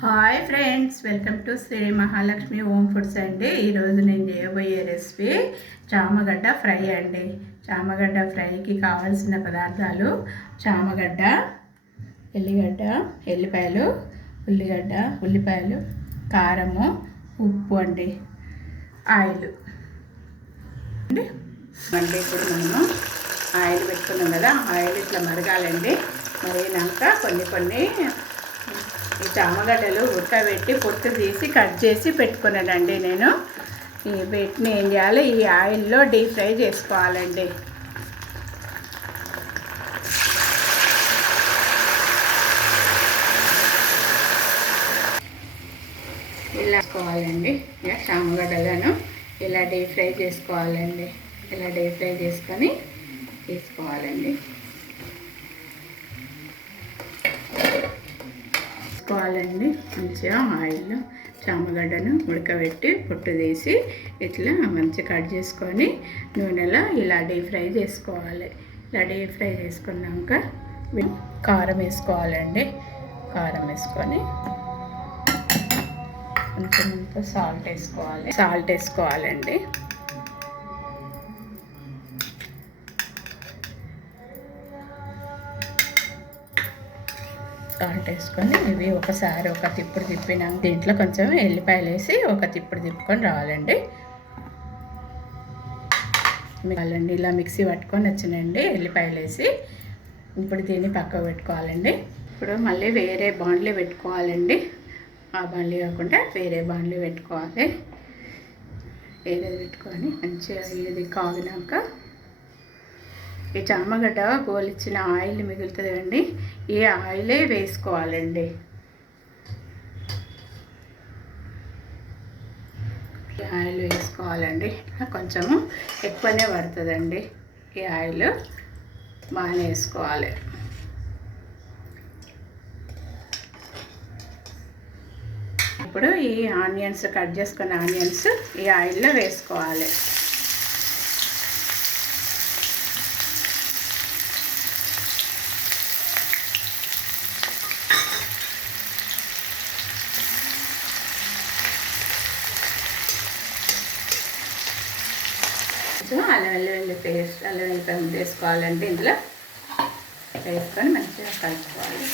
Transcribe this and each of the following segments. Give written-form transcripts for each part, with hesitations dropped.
Hi friends, welcome to Shri Mahalakshmi home foods అండి. ఈరోజు నేను చేయబోయే రెసిపీ చామగడ్డ ఫ్రై అండి. చామగడ్డ ఫ్రైకి కావాల్సిన పదార్థాలు: చామగడ్డ, ఎల్లిగడ్డ, ఎల్లిపాయలు, ఉల్లిగడ్డ, ఉల్లిపాయలు, కారము, ఉప్పు అండి, ఆయిల్ అండి. ఇప్పుడు మనము ఆయిల్ పెట్టుకున్నాం కదా, ఆయిల్ ఇట్లా మరగాలండి. మరిగినాక కొన్ని ఈ చామగడ్డలు ఉడకబెట్టి పొట్టు తీసి కట్ చేసి పెట్టుకున్నానండి. నేను వీటిని ఏం చేయాలి, ఈ ఆయిల్లో డీప్ ఫ్రై చేసుకోవాలండి. ఇలా చేసుకోవాలండి. ఇలా చామగడ్డలను ఇలా డీప్ ఫ్రై చేసుకోవాలండి. ఇలా డీప్ ఫ్రై చేసుకొని తీసుకోవాలండి. మంచిగా ఆయిల్లో చామగడ్డను ఉడకబెట్టి పొట్టు తీసి ఇట్లా మంచిగా కట్ చేసుకొని నూనెలో ఇలా డీప్ ఫ్రై చేసుకోవాలి. ఇలా డీప్ ఫ్రై చేసుకున్నాక కారం వేసుకోవాలండి. కారం వేసుకొని కొంచెం సాల్ట్ వేసుకోవాలండి. సాల్ట్ వేసుకొని ఇవి ఒకసారి ఒక తిప్పుడు తిప్పినాక దీంట్లో కొంచెం ఎల్లిపాయలు వేసి ఒక తిప్పుడు తిప్పుకొని రావాలండి. ఇలా మిక్సీ పట్టుకొని వచ్చినండి ఎల్లిపాయలు వేసి. ఇప్పుడు దీన్ని పక్కకు పెట్టుకోవాలండి. ఇప్పుడు మళ్ళీ వేరే బాండ్లీ పెట్టుకోవాలండి. ఆ బాండ్లీ కాకుండా వేరే బాండ్లీ పెట్టుకోవాలి. వేరేది పెట్టుకొని మంచిగా ఇది కాగినాక ఈ చామగడ్డ గోలిచ్చిన ఆయిల్ మిగులుతుంది అండి. ఈ ఆయిలే వేసుకోవాలండి. ఆయిల్ వేసుకోవాలండి. కొంచెము ఎక్కువనే పడుతుందండి. ఈ ఆయిల్ బాగానే వేసుకోవాలి. ఇప్పుడు ఈ ఆనియన్స్, కట్ చేసుకున్న ఆనియన్స్ ఈ ఆయిల్లో వేసుకోవాలి. అల్లం వెల్లుల్లి పేస్ట్, అల్లం వెల్లుల్లి వేసుకోవాలంటే ఇందులో వేసుకొని మంచిగా కలుపుకోవాలి.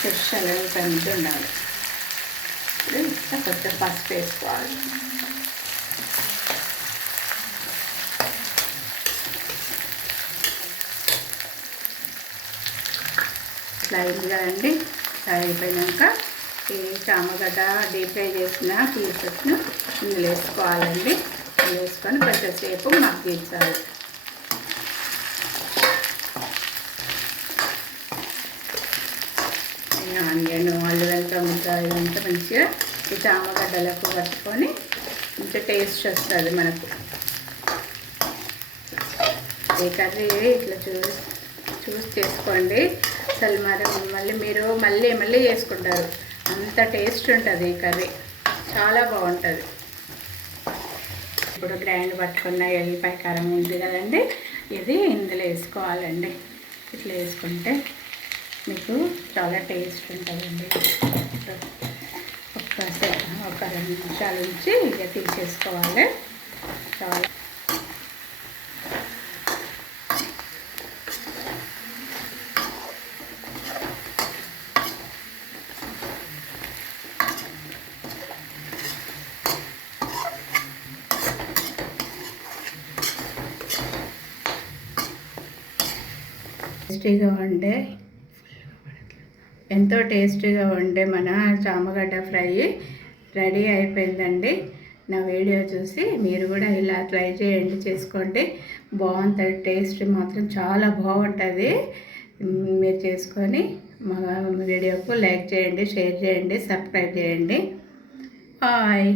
ఫ్రెష్ అల్లం వెల్లుల్లి ఉండాలి. ఇట్లా కొంచెం పసుపు వేసుకోవాలి. అయింది కదండి. అయిపోయాక ఈ చామగడ్డ డీప్ ఫ్రై చేసిన పీసెస్ను ఇందులో వేసుకోవాలండి. వేసుకొని కొంచెంసేపు మగ్గించాలి. ఆనియన్, అల్లం ముద్ద ఇదంతా మంచిగా ఈ చామగడ్డలకు పట్టుకొని మంచిగా టేస్ట్ వస్తుంది మనకు. ఈ కర్రీ ఇట్లా చూసి చేసుకోండి. అసలు మీరు మళ్ళీ చేసుకుంటారు. అంత టేస్ట్ ఉంటుంది ఈ కర్రీ, చాలా బాగుంటుంది. ఇప్పుడు గ్రైండ్ పట్టుకున్న ఎల్లిపాయ కారం ఉంది కదండి, ఇది ఇందులో వేసుకోవాలండి. ఇట్లా వేసుకుంటే మీకు చాలా టేస్ట్ ఉంటుందండి. ఒక 2 నిమిషాల నుంచి ఇక తీసేసుకోవాలి. చాలా ఎంతో టేస్టీగా ఉండే మన చామగడ్డ ఫ్రై రెడీ అయిపోయిందండి. నా వీడియో చూసి మీరు కూడా ఇలా ట్రై చేయండి, చేసుకోండి. బాగుంటుంది. టేస్ట్ మాత్రం చాలా బాగుంటుంది. మీరు చేసుకొని మా వీడియోకు లైక్ చేయండి, షేర్ చేయండి, సబ్స్క్రైబ్ చేయండి. బాయ్.